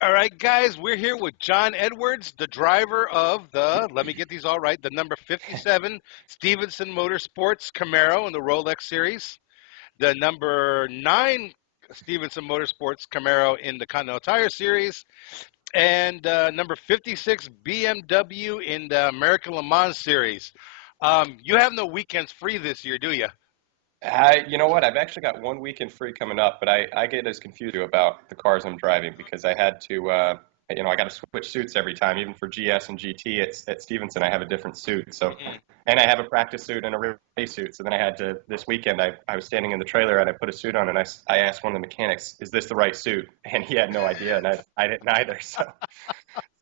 All right, guys, we're here with John Edwards, the driver of the, let me get these all right, the number 57 Stevenson Motorsports Camaro in the Rolex Series, the number 9 Stevenson Motorsports Camaro in the Continental Tire Series, and number 56 BMW in the American Le Mans Series. You have no weekends free this year, do you? You know what? I've actually got one weekend free coming up, but I get as confused about the cars I'm driving because I had to, I got to switch suits every time. Even for GS and GT at Stevenson, I have a different suit. So, Mhm. and I have a practice suit and a race suit. So then I had to, this weekend, I was standing in the trailer and I put a suit on and I asked one of the mechanics, is this the right suit? And he had no idea and I didn't either. So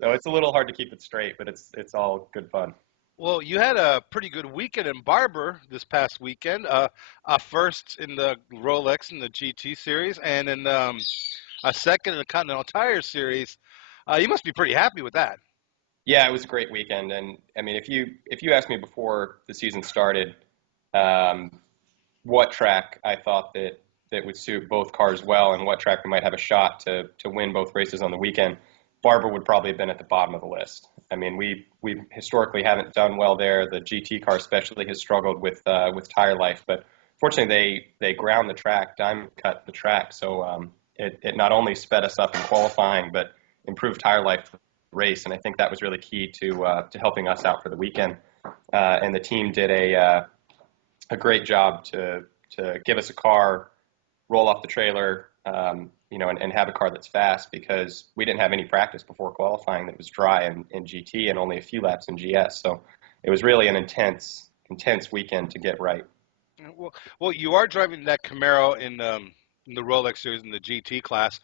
it's a little hard to keep it straight, but it's all good fun. Well, you had a pretty good weekend in Barber this past weekend. First in the Rolex in the GT series, and in a second in the Continental Tire series. You must be pretty happy with that. Yeah, it was a great weekend, and I mean, if you asked me before the season started, um, what track I thought that would suit both cars well, and what track we might have a shot to win both races on the weekend, Barber would probably have been at the bottom of the list. I mean, we historically haven't done well there. The GT car especially has struggled with tire life, but fortunately they ground the track, diamond cut the track, so it not only sped us up in qualifying, but improved tire life for the race, and I think that was really key to helping us out for the weekend. And the team did a great job to give us a car, roll off the trailer, and have a car that's fast because we didn't have any practice before qualifying that was dry in GT and only a few laps in GS. So it was really an intense weekend to get right. Well, you are driving that Camaro in the Rolex series in the GT class.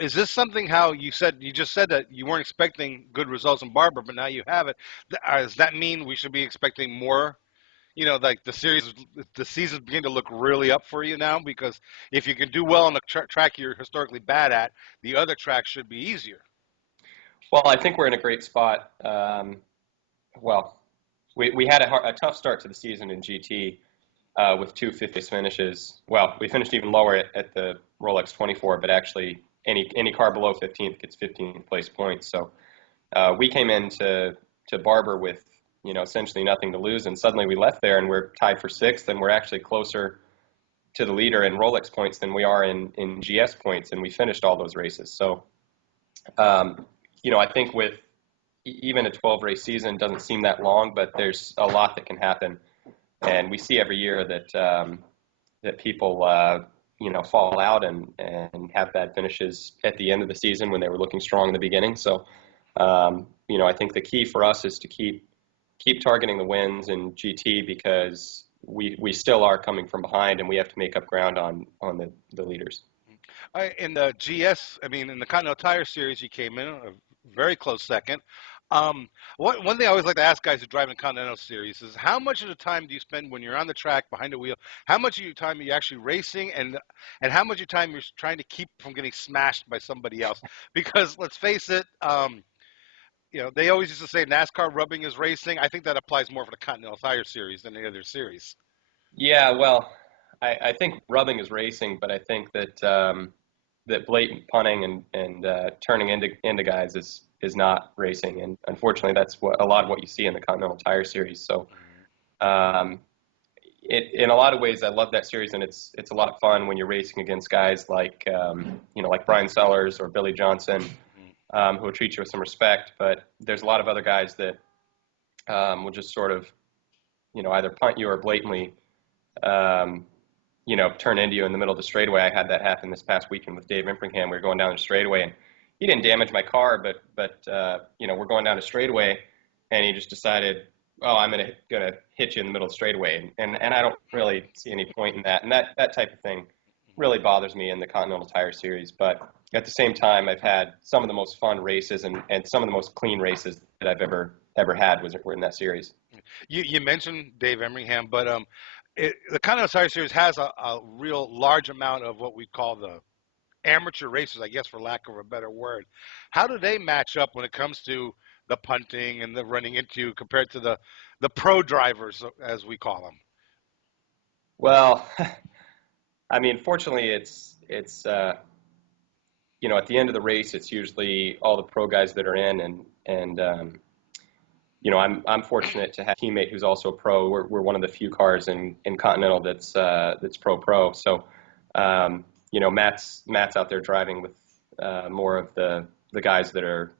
Is this something how you just said that you weren't expecting good results in Barber, but now you have it? Does that mean we should be expecting more? Like the season's beginning to look really up for you now because if you can do well on the track you're historically bad at, the other tracks should be easier. Well, I think we're in a great spot. Well, we had a tough start to the season in GT with two 50th finishes. Well, we finished even lower at the Rolex 24, but actually any car below 15th gets 15th place points. So we came into Barber with essentially nothing to lose, and suddenly we left there and we're tied for sixth, and we're actually closer to the leader in Rolex points than we are in GS points, and we finished all those races. So I think with even a 12 race season doesn't seem that long, but there's a lot that can happen, and we see every year that people fall out and have bad finishes at the end of the season when they were looking strong in the beginning. So I think the key for us is to keep targeting the wins in GT because we still are coming from behind and we have to make up ground on the leaders. In the GS, I mean, in the Continental Tire Series, you came in a very close second. One thing I always like to ask guys who drive in the Continental Series is how much of the time do you spend when you're on the track behind the wheel? How much of your time are you actually racing, and how much of your time you're trying to keep from getting smashed by somebody else? Because let's face it, they always used to say NASCAR rubbing is racing. I think that applies more for the Continental Tire Series than the other series. Yeah, well, I think rubbing is racing, but I think that blatant punting and turning into guys is not racing, and unfortunately, that's what a lot of what you see in the Continental Tire Series. So, um, in a lot of ways, I love that series, and it's a lot of fun when you're racing against guys like Brian Sellers or Billy Johnson, who will treat you with some respect. But there's a lot of other guys that will just sort of either punt you or blatantly um, turn into you in the middle of the straightaway. I had that happen this past weekend with Dave Impringham. We were going down the straightaway, and he didn't damage my car, but we're going down the straightaway, and he just decided, oh, I'm gonna hit you in the middle of the straightaway, and I don't really see any point in that, and that type of thing really bothers me in the Continental Tire Series. But at the same time, I've had some of the most fun races and some of the most clean races that I've ever had were in that series. You mentioned Dave Emringham, but the Continental Tire Series has a real large amount of what we call the amateur racers, I guess, for lack of a better word. How do they match up when it comes to the punting and the running into compared to the pro drivers, as we call them? Well, I mean, fortunately, it's at the end of the race, it's usually all the pro guys that are in, and I'm fortunate to have a teammate who's also a pro. We're one of the few cars in Continental that's pro. So, Matt's out there driving with more of the guys that are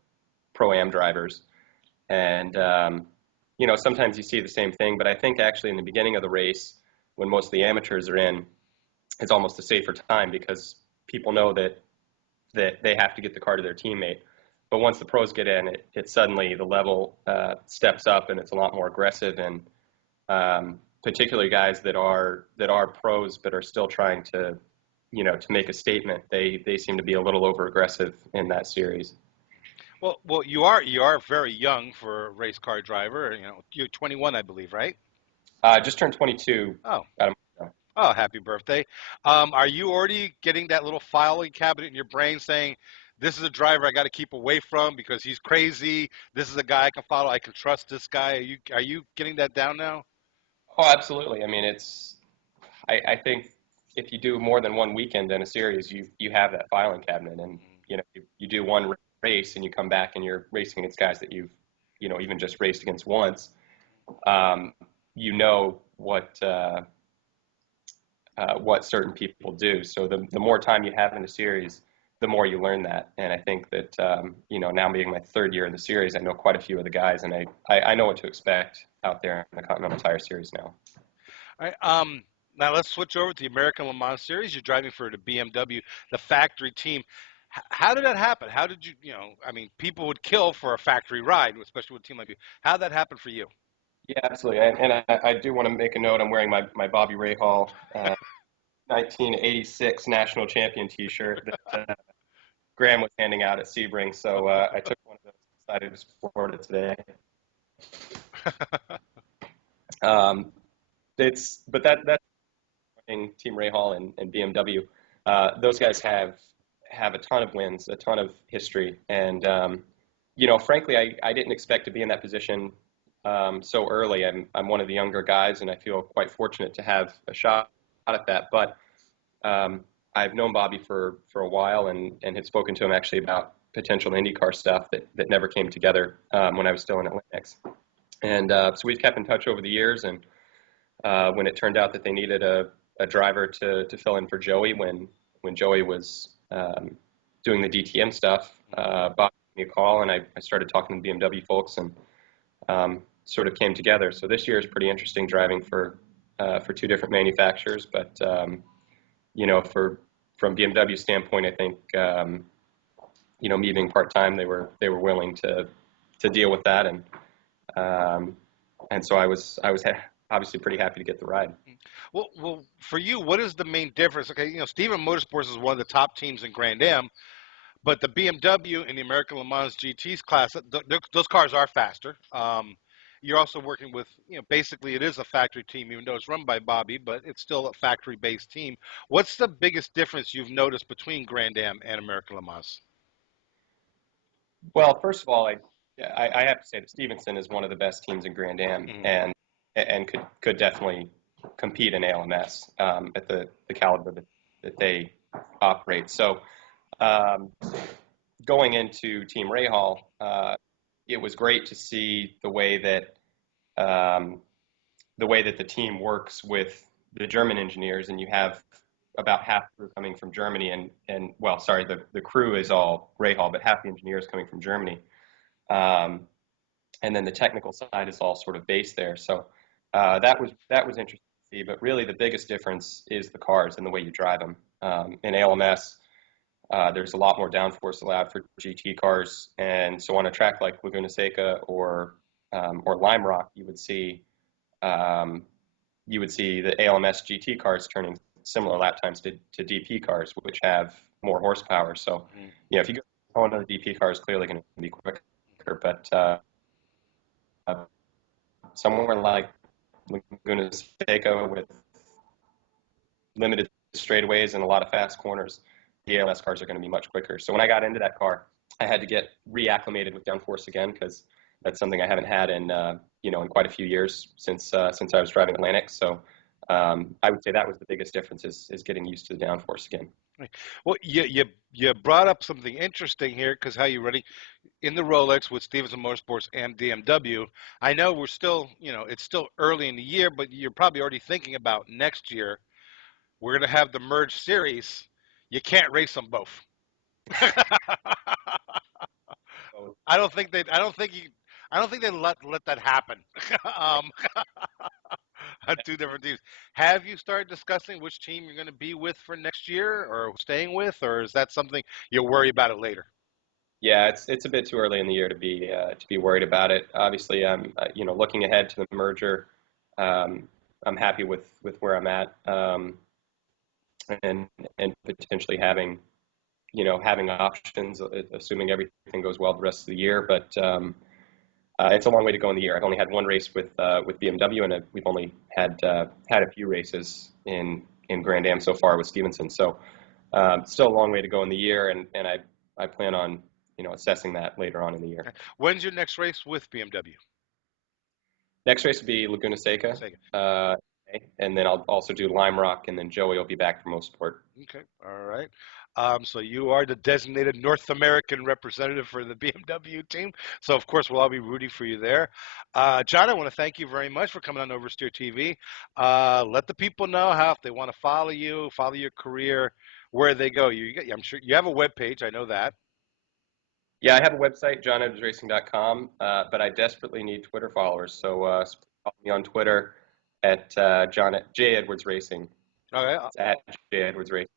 pro-am drivers, and sometimes you see the same thing. But I think actually in the beginning of the race, when most of the amateurs are in, it's almost a safer time because people know that they have to get the car to their teammate. But once the pros get in, it suddenly the level steps up and it's a lot more aggressive. And particularly guys that are pros but are still trying to make a statement, they seem to be a little over aggressive in that series. Well, you are very young for a race car driver. You're 21, I believe, right? Just turned 22 Oh, about a month ago. oh, happy birthday. Are you already getting that little filing cabinet in your brain saying, this is a driver I got to keep away from because he's crazy. This is a guy I can follow. I can trust this guy. Are you getting that down now? Oh, absolutely. I mean, I think if you do more than one weekend in a series, you have that filing cabinet, and you do one race and you come back and you're racing against guys that you've even just raced against once. Um, you know what certain people do. So the more time you have in a series, the more you learn that. And I think that now being my third year in the series, I know quite a few of the guys, and I know what to expect out there in the Continental Tire Series now. All right. Now let's switch over to the American Le Mans Series. You're driving for the BMW, the factory team. How did that happen? How did I mean, people would kill for a factory ride, especially with a team like you. How did that happen for you? Yeah, absolutely. And I do want to make a note. I'm wearing my Bobby Rahal 1986 national champion T-shirt that Graham was handing out at Sebring. So I took one of those, decided to sport it today. Um, but that's Team Rahal and BMW. Those guys have a ton of wins, a ton of history, and frankly, I didn't expect to be in that position so early. I'm one of the younger guys, and I feel quite fortunate to have a shot at that. But I've known Bobby for a while, and had spoken to him actually about potential IndyCar stuff that never came together when I was still in Atlantics. And so we've kept in touch over the years, and when it turned out that they needed a driver to fill in for Joey when Joey was doing the DTM stuff, Bob gave me a call, and I started talking to the BMW folks, and sort of came together. So this year is pretty interesting driving for two different manufacturers, but from BMW standpoint, I think me being part time, they were willing to deal with that, and so I was obviously pretty happy to get the ride. Well, for you, what is the main difference? Okay, Steven Motorsports is one of the top teams in Grand Am, but the BMW and the American Le Mans GT's class, those cars are faster. You're also working with, basically it is a factory team, even though it's run by Bobby, but it's still a factory-based team. What's the biggest difference you've noticed between Grand Am and American Le Mans? Well, first of all, I have to say that Stevenson is one of the best teams in Grand Am, Mhm. and could definitely compete in ALMS at the caliber that they operate. So um, going into Team Rahal, it was great to see um, the way that the team works with the German engineers, and you have about half the crew coming from Germany, and well, sorry, the crew is all Rahal, but half the engineers coming from Germany. Um, and then the technical side is all sort of based there. So that was interesting to see. But really, the biggest difference is the cars and the way you drive them. In ALMS, there's a lot more downforce allowed for GT cars, and so on a track like Laguna Seca or Lime Rock, um, you would see the ALMS GT cars turning similar lap times to DP cars, which have more horsepower. So, Mhm. if you go on another DP car, is clearly going to be quicker. But somewhere like Laguna Seca with limited straightaways and a lot of fast corners, the ALS cars are going to be much quicker. So when I got into that car, I had to get reacclimated with downforce again because that's something I haven't had in quite a few years since I was driving Atlantic. So I would say that was the biggest difference is getting used to the downforce again. Well, you brought up something interesting here because how you ready in the Rolex with Stevenson Motorsports and BMW. I know we're still, it's still early in the year, but you're probably already thinking about next year. We're gonna have the merged series. You can't race them both. So, I don't think they. I don't think you. I don't think they let that happen. um, on two different teams. Have you started discussing which team you're going to be with for next year, or staying with, or is that something you'll worry about it later? yeah, it's a bit too early in the year to be worried about it. Obviously, I'm looking ahead to the merger. Um, I'm happy with where I'm at, and potentially having having options, assuming everything goes well the rest of the year. But it's a long way to go in the year. I've only had one race with BMW, and we've only had a few races in Grand Am so far with Stevenson. So still a long way to go in the year, and I plan on assessing that later on in the year. When's your next race with BMW? Next race will be Laguna Seca, Sega. and then I'll also do Lime Rock, and then Joey will be back for Motorsport. Okay, all right. So you are the designated North American representative for the BMW team. So of course we'll all be rooting for you there. John, I want to thank you very much for coming on Oversteer TV. Let the people know how if they want to follow you, follow your career, where they go. I'm sure you have a web page. I know that. Yeah, I have a website, johnedwardsracing.com, but I desperately need Twitter followers. So follow me on Twitter at J Edwards Racing. Okay. It's at J Edwards Racing.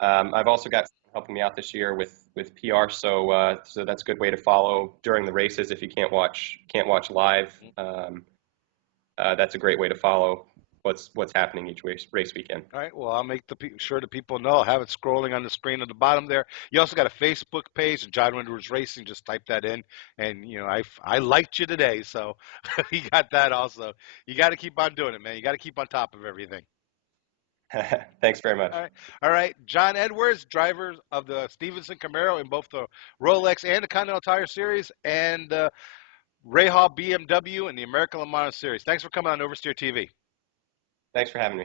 I've also got someone helping me out this year with PR, so that's a good way to follow during the races if you can't watch live. That's a great way to follow what's happening each race weekend. All right. Well, I'll make sure the people know. I'll have it scrolling on the screen at the bottom there. You also got a Facebook page, John Edwards Racing. Just type that in, and I liked you today, so you got that also. You got to keep on doing it, man. You got to keep on top of everything. Thanks very All much. right. All right. John Edwards, driver of the Stevenson Camaro in both the Rolex and the Continental Tire Series, and Ray Hall BMW in the American Le Mans Series. Thanks for coming on Oversteer TV. Thanks for having me.